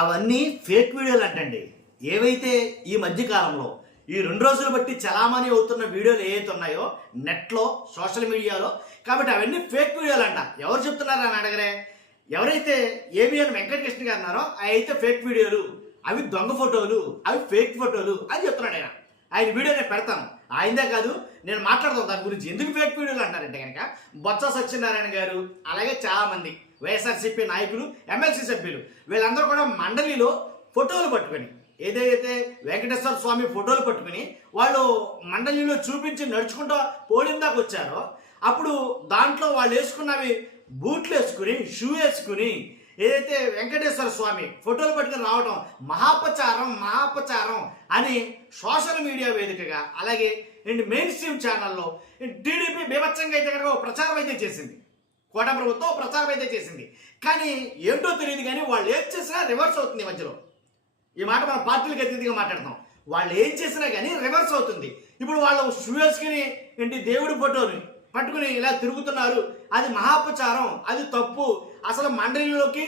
అవన్నీ ఫేక్ వీడియోలు అంటండి. ఏవైతే ఈ మధ్యకాలంలో ఈ 2 రోజులు బట్టి చలామణి అవుతున్న వీడియోలు ఏవైతే ఉన్నాయో నెట్లో, సోషల్ మీడియాలో, కాబట్టి అవన్నీ ఫేక్ వీడియోలు అంట. ఎవరు చెప్తున్నారు అని అడగరే. ఎవరైతే ఏబిఎన్ వెంకటకృష్ణ గారు ఉన్నారో అవి అయితే ఫేక్ వీడియోలు, అవి దొంగ ఫోటోలు, అవి ఫేక్ ఫోటోలు అని చెప్తున్నాడు ఆయన. ఆయన వీడియో నేను పెడతాను. ఆయనదే కాదు, నేను మాట్లాడతాను దాని గురించి. ఎందుకు ఫేక్ వీడియోలు అంటారంటే కనుక బొత్స సత్యనారాయణ గారు, అలాగే చాలామంది వైఎస్ఆర్సీపీ నాయకులు, ఎమ్మెల్సీ సభ్యులు, వీళ్ళందరూ కూడా మండలిలో ఫోటోలు పట్టుకొని, ఏదైతే వెంకటేశ్వర స్వామి ఫోటోలు పట్టుకుని వాళ్ళు మండలిలో చూపించి నడుచుకుంటూ పోలిన దాకా వచ్చారో, అప్పుడు దాంట్లో వాళ్ళు వేసుకున్నవి బూట్లు వేసుకుని, షూ వేసుకుని, ఏదైతే వెంకటేశ్వర స్వామి ఫోటోలు పట్టుకుని రావడం మహాపచారం అని సోషల్ మీడియా వేదికగా, అలాగే మెయిన్ స్ట్రీమ్ ఛానల్లో టీడీపీ బీభత్సంగా అయితే కనుక ప్రచారం అయితే చేసింది. కూటమి ప్రభుత్వం ప్రచారం అయితే చేసింది. కానీ ఏంటో తెలియదు, కానీ వాళ్ళు ఏం చేసినా రివర్స్ అవుతుంది. మధ్యలో ఈ మాట మన పార్టీలకు అతీతంగా మాట్లాడతాం. వాళ్ళు ఏం చేసినా కానీ రివర్స్ అవుతుంది. ఇప్పుడు వాళ్ళు షూ వేసుకుని దేవుడి ఫోటోని పట్టుకుని ఇలా తిరుగుతున్నారు, అది మహాపచారం, అది తప్పు, అసలు మండలిలోకి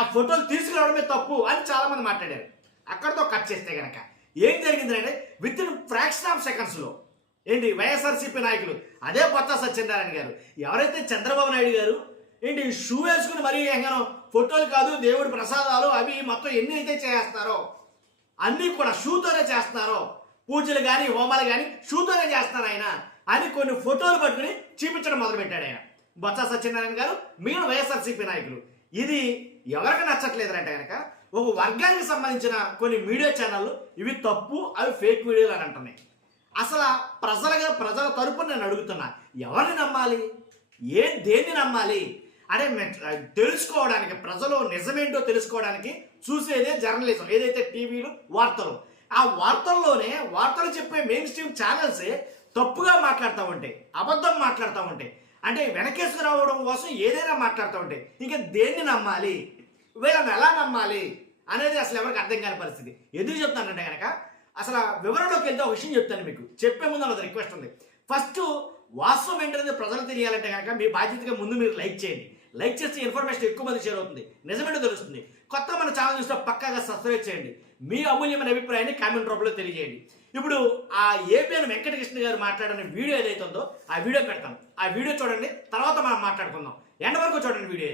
ఆ ఫోటోలు తీసుకురావడమే తప్పు అని చాలామంది మాట్లాడారు. అక్కడితో కట్ చేస్తే కనుక ఏం జరిగిందంటే విత్ ఇన్ ఫ్రాక్షన్ ఆఫ్ సెకండ్స్లో వైఎస్ఆర్సీపీ నాయకులు, అదే బొత్స సత్యనారాయణ గారు, ఎవరైతే చంద్రబాబు నాయుడు గారు షూ వేసుకుని మరీ ఎంగనో ఫోటోలు కాదు దేవుడి ప్రసాదాలు అవి మొత్తం ఎన్ని అయితే చేస్తారో అన్నీ కూడా షూతోనే చేస్తారో, పూజలు కానీ హోమాలు కానీ షూతోనే చేస్తారు ఆయన అని కొన్ని ఫోటోలు పట్టుకుని చూపించడం మొదలుపెట్టాడు ఆయన బొత్స సత్యనారాయణ గారు, మిగిలిన వైఎస్ఆర్సీపీ నాయకులు. ఇది ఎవరికి నచ్చట్లేదంటే కనుక ఒక వర్గానికి సంబంధించిన కొన్ని మీడియా ఛానళ్ళు ఇవి తప్పు, అవి ఫేక్ వీడియోలు అని అంటున్నాయి. అసలు ప్రజల తరపున నేను అడుగుతున్నా, ఎవరిని నమ్మాలి, దేన్ని నమ్మాలి అంటే తెలుసుకోవడానికి, ప్రజలు నిజమేంటో తెలుసుకోవడానికి చూసేదే జర్నలిజం, ఏదైతే టీవీలు, వార్తలు. ఆ వార్తల్లోనే వార్తలు చెప్పే మెయిన్ స్ట్రీమ్ ఛానల్సే తప్పుగా మాట్లాడుతూ ఉంటాయి, అబద్ధం మాట్లాడుతూ ఉంటాయి, అంటే వెనకేసుకు రావడం కోసం ఏదైనా మాట్లాడుతూ ఉంటాయి. ఇంకా దేన్ని నమ్మాలి, వీళ్ళని ఎలా నమ్మాలి అనేది అసలు ఎవరికి అర్థం కాని పరిస్థితి. ఎందుకు చెప్తానంటే కనుక అసలు వివరంలోకి వెళ్తే ఒక విషయం చెప్తాను మీకు. చెప్పే ముందు అన్నది రిక్వెస్ట్ ఉంది. ఫస్ట్ వాస్తవం ఏంటనేది ప్రజలకు తెలియాలంటే కనుక మీ బాధ్యతగా ముందు మీరు లైక్ చేయండి. లైక్ చేస్తే ఇన్ఫర్మేషన్ ఎక్కువ మంది షేర్ అవుతుంది, నిజమేంటో తెలుస్తుంది. కొత్త మన ఛానల్ చూస్తే పక్కాగా సబ్స్క్రైబ్ చేయండి. మీ అమూల్యమైన అభిప్రాయాన్ని కామెంట్ రూపంలో తెలియజేయండి. ఇప్పుడు ఆ ఏబిఎన్ వెంకటకృష్ణ గారు మాట్లాడిన వీడియో ఏదైతే ఉందో ఆ వీడియో పెడతాం. ఆ వీడియో చూడండి, తర్వాత మనం మాట్లాడుకుందాం. ఎండ్ వరకు చూడండి వీడియో.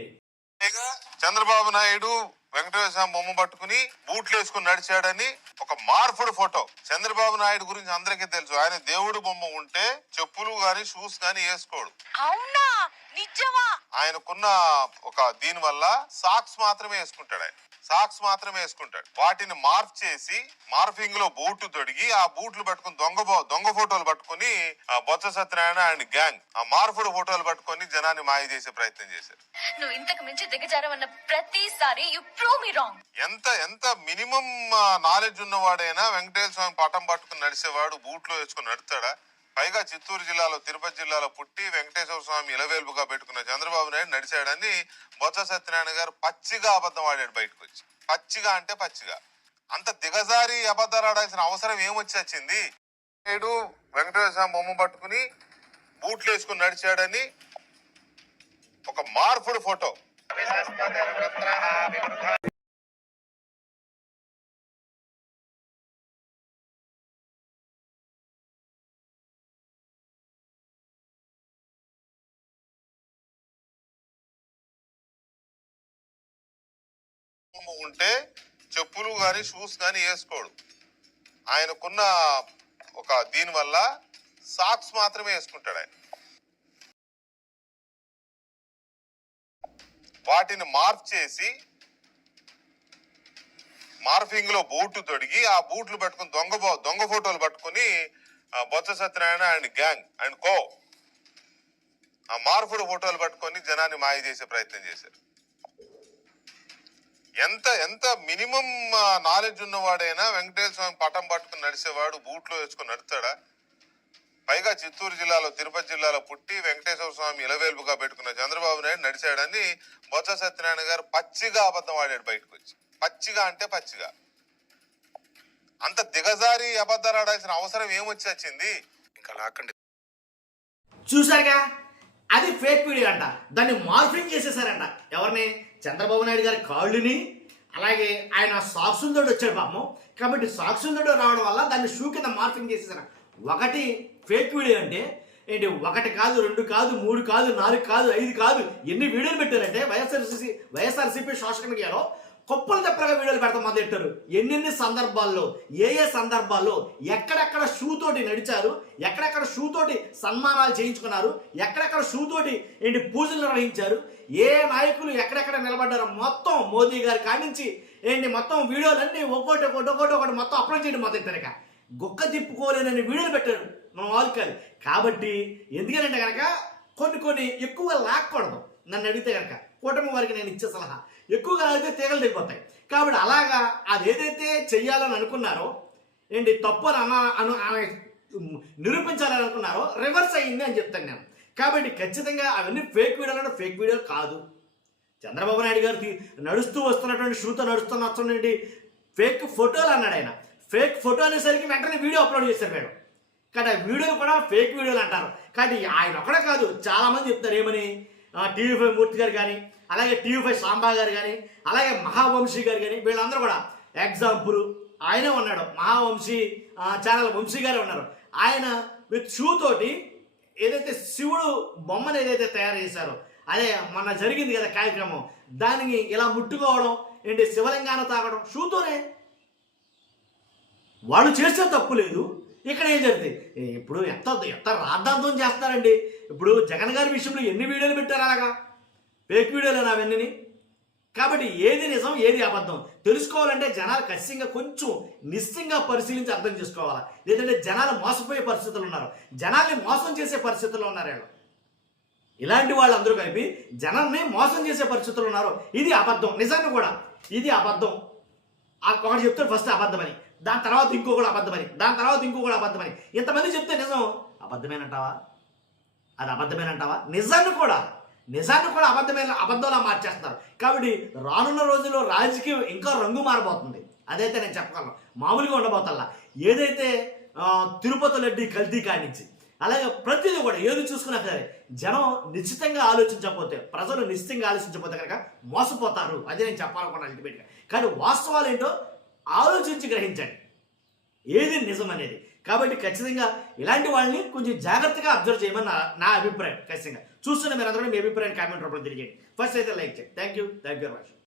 చంద్రబాబు నాయుడు వెంకటేశ్వర బొమ్మ పట్టుకుని బూట్లు వేసుకుని నడిచాడని ఒక మార్పుడు ఫోటో. చంద్రబాబు నాయుడు గురించి అందరికీ తెలుసు, ఆయన దేవుడు బొమ్మ ఉంటే చెప్పులు గాని షూస్ గాని వేసుకోడు. అవునా, నిజమా? ఆయనకున్న ఒక దీని వల్ల సాక్స్ మాత్రమే వేసుకుంటాడు. ఆయన సాక్స్ మాత్రమే వేసుకుంటాడు. వాటిని మార్ఫ్ చేసి మార్ఫింగ్ లో బూట్లు తొడిగి ఆ బూట్లు పట్టుకుని దొంగ ఫోటోలు పట్టుకుని బొత్స సత్యనారాయణ అండ్ గ్యాంగ్ ఆ మార్పుడు ఫోటోలు పట్టుకుని జనాన్ని మాయ చేసే ప్రయత్నం చేశారు. నువ్వు ఇంతకు మించి దిగజారవన్న ప్రతిసారి యు ప్రూవ్ మీ రాంగ్. ఎంత మినిమం నాలెడ్జ్ ఉన్నవాడైనా వెంకటేశ్వర స్వామి పటం పట్టుకుని నడిచేవాడు బూట్లో వేసుకుని నడుస్తాడా? పైగా చిత్తూరు జిల్లాలో, తిరుపతి జిల్లాలో పుట్టి వెంకటేశ్వర స్వామి ఇలవేల్పుగా పెట్టుకున్న చంద్రబాబు నాయుడు నడిచాడని బొత్స సత్యనారాయణ గారు పచ్చిగా అబద్ధం ఆడాడు బయటకు వచ్చి. పచ్చిగా అంటే పచ్చిగా. అంత దిగజారి అబద్ధాలు ఆడాల్సిన అవసరం ఏమొచ్చింది? నాయుడు వెంకటేశ్వర స్వామి బొమ్మ పట్టుకుని బూట్లు వేసుకుని నడిచాడని ఒక మార్పుడు ఫోటో. ఉంటే చెప్పులు గాని షూస్ గాని వేసుకోడు. ఆయనకున్న ఒక దీని వల్ల సాక్స్ మాత్రమే వేసుకుంటాడు. ఆయన వాటిని మార్ఫ్ చేసి మార్ఫింగ్ లో బూట్లు తొడిగి ఆ బూట్లు పట్టుకుని దొంగ ఫోటోలు పట్టుకుని Botsa Satyanarayana and gang and co ఆ మార్పుడు ఫోటోలు పట్టుకొని జనాన్ని మాయ చేసే ప్రయత్నం చేశారు. ఎంత మినిమం నాలెడ్జ్ ఉన్నవాడైనా వెంకటేశ్వర స్వామి పటం పట్టుకుని నడిచేవాడు బూట్లో వేసుకుని నడుస్తాడా? పైగా చిత్తూరు జిల్లాలో, తిరుపతి జిల్లాలో పుట్టి వెంకటేశ్వర స్వామి ఇలవేల్పుగా పెట్టుకున్న చంద్రబాబు నాయుడు నడిచాడని బొత్స సత్యనారాయణ గారు పచ్చిగా అబద్ధం ఆడాడు బయటకు వచ్చి. పచ్చిగా అంటే పచ్చిగా. అంత దిగజారి అబద్ధాలు ఆడాల్సిన అవసరం ఏమొచ్చింది? ఇంకా లాక్కండి. చూసారుగా, అది ఫేక్ వీడియో అంట. దాన్ని మార్ఫింగ్ చేసేసారంట. ఎవరిని? చంద్రబాబు నాయుడు గారి కాళ్ళుని, అలాగే ఆయన సాక్సులతో వచ్చాడు పాపం. కాబట్టి సాక్సులతో రావడం వల్ల దాన్ని షూ కింద మార్పింగ్ చేసేసారు. ఒకటి ఫేక్ వీడియో అంటే ఏంటి, ఒకటి కాదు, 2 కాదు, 3 కాదు, 4 కాదు, 5 కాదు, ఎన్ని వీడియోలు పెట్టారంటే వైఎస్ఆర్సీపీ సోషల్ మీడియాలో కుప్పలు తెప్పలుగా వీడియోలు పెడతాం మొదలెట్టారు. ఎన్నెన్ని సందర్భాల్లో, ఏ సందర్భాల్లో ఎక్కడెక్కడ షూ తోటి నడిచారు, ఎక్కడెక్కడ షూ తోటి సన్మానాలు చేయించుకున్నారు, ఎక్కడెక్కడ షూ తోటి ఏంటి పూజలు నిర్వహించారు, ఏ నాయకులు ఎక్కడెక్కడ నిలబడ్డారో మొత్తం మోదీ గారి కానించి ఏంటి మొత్తం వీడియోలన్నీ ఒక్కొక్కటి మొత్తం అప్లోడ్ చేయడం మొదలెట్టారు. గుక్క తిప్పుకోలేనని వీడియోలు పెట్టారు మన వాళ్ళు కాదు. కాబట్టి ఎందుకంటే కనుక కొన్ని ఎక్కువగా లాక్కూడదు. నన్ను అడిగితే కనుక కూటమి వారికి నేను ఇచ్చే సలహా, ఎక్కువగా అయితే తీగలు దిగిపోతాయి. కాబట్టి అలాగా అది ఏదైతే చెయ్యాలని అనుకున్నారో ఏంటి తప్పు అని నిరూపించాలని అనుకున్నారో రివర్స్ అయ్యింది అని చెప్తాను నేను. కాబట్టి ఖచ్చితంగా అవన్నీ ఫేక్ వీడియోలు కాదు. చంద్రబాబు నాయుడు గారు నడుస్తూ వస్తున్నటువంటి షూతో నడుస్తున్నటువంటి ఫేక్ ఫోటోలు అన్నాడు ఆయన. ఫేక్ ఫోటో అనేసరికి వెంటనే వీడియో అప్లోడ్ చేశారు మేడం. కాబట్టి ఆ వీడియోలు కూడా ఫేక్ వీడియోలు అంటారు. కానీ ఆయన ఒకటే కాదు, చాలామంది చెప్తారు ఏమని, టీవీ5 మూర్తి గారు కానీ, అలాగే టీవీ5 సాంబా గారు కానీ, అలాగే మహావంశీ గారు కానీ, వీళ్ళందరూ కూడా ఎగ్జాంపుల్ ఆయనే ఉన్నాడు. మహావంశీ ఛానల్ వంశీ గారే ఉన్నారు. ఆయన విత్ షూ తోటి ఏదైతే శివుడు బొమ్మను ఏదైతే తయారు చేశారో, అదే మొన్న జరిగింది కదా కార్యక్రమం, దానికి ఇలా ముట్టుకోవడం ఏంటి, శివలింగాన్ని తాగడం షూతోనే. వాళ్ళు చేస్తే తప్పు లేదు. ఇక్కడ ఏం జరుగుతుంది, ఇప్పుడు ఎంత రాద్ధాంతం చేస్తారండి. ఇప్పుడు జగన్ గారి విషయంలో ఎన్ని వీడియోలు పెట్టారు అలాగా, ఫేక్ వీడియోలు అవన్నీ. కాబట్టి ఏది నిజం ఏది అబద్ధం తెలుసుకోవాలంటే జనాలు ఖచ్చితంగా కొంచెం నిశ్చితంగా పరిశీలించి అర్థం చేసుకోవాలి. లేదంటే జనాలు మోసపోయే పరిస్థితులు ఉన్నారు, జనాల్ని మోసం చేసే పరిస్థితుల్లో ఉన్నారు వీళ్ళు. ఇలాంటి వాళ్ళు అందరూ కలిపి జనాల్ని మోసం చేసే పరిస్థితులు ఉన్నారు. ఇది అబద్ధం, నిజాన్ని కూడా ఇది అబద్ధం. ఒకటి చెప్తాడు ఫస్ట్ అబద్ధమని, దాని తర్వాత ఇంకొకటి అబద్ధమని, దాని తర్వాత ఇంకొకటి అబద్ధమని. ఇంతమంది చెప్తే నిజం అబద్ధమేనంటావా, అది అబద్ధమేనంటావా? నిజాన్ని కూడా అబద్ధంలా మార్చేస్తున్నారు. కాబట్టి రానున్న రోజుల్లో రాజకీయం ఇంకా రంగు మారబోతుంది. అదైతే నేను చెప్పగలను, మామూలుగా ఉండబోతల్లా. ఏదైతే తిరుపతి లడ్డీ కల్తీ కానించి అలాగే ప్రతిదీ కూడా ఏది చూసుకున్నా సరే జనం నిశ్చితంగా ఆలోచించకపోతే, ప్రజలు నిశ్చితంగా ఆలోచించకపోతే కనుక మోసపోతారు. అదే నేను చెప్పాలనుకున్నాను అల్టిమేట్గా. కానీ వాస్తవాలు ఏంటో ఆలోచించి గ్రహించండి ఏది నిజం అనేది. కాబట్టి ఖచ్చితంగా ఇలాంటి వాళ్ళని కొంచెం జాగ్రత్తగా అబ్జర్వ్ చేయమని నా అభిప్రాయం. ఖచ్చితంగా చూస్తున్న మీరు అందరూ మీ అభిప్రాయాన్ని కామెంట్ రూపంలో తెలియజేయండి. ఫస్ట్ అయితే లైక్ చేయండి. Thank you very much.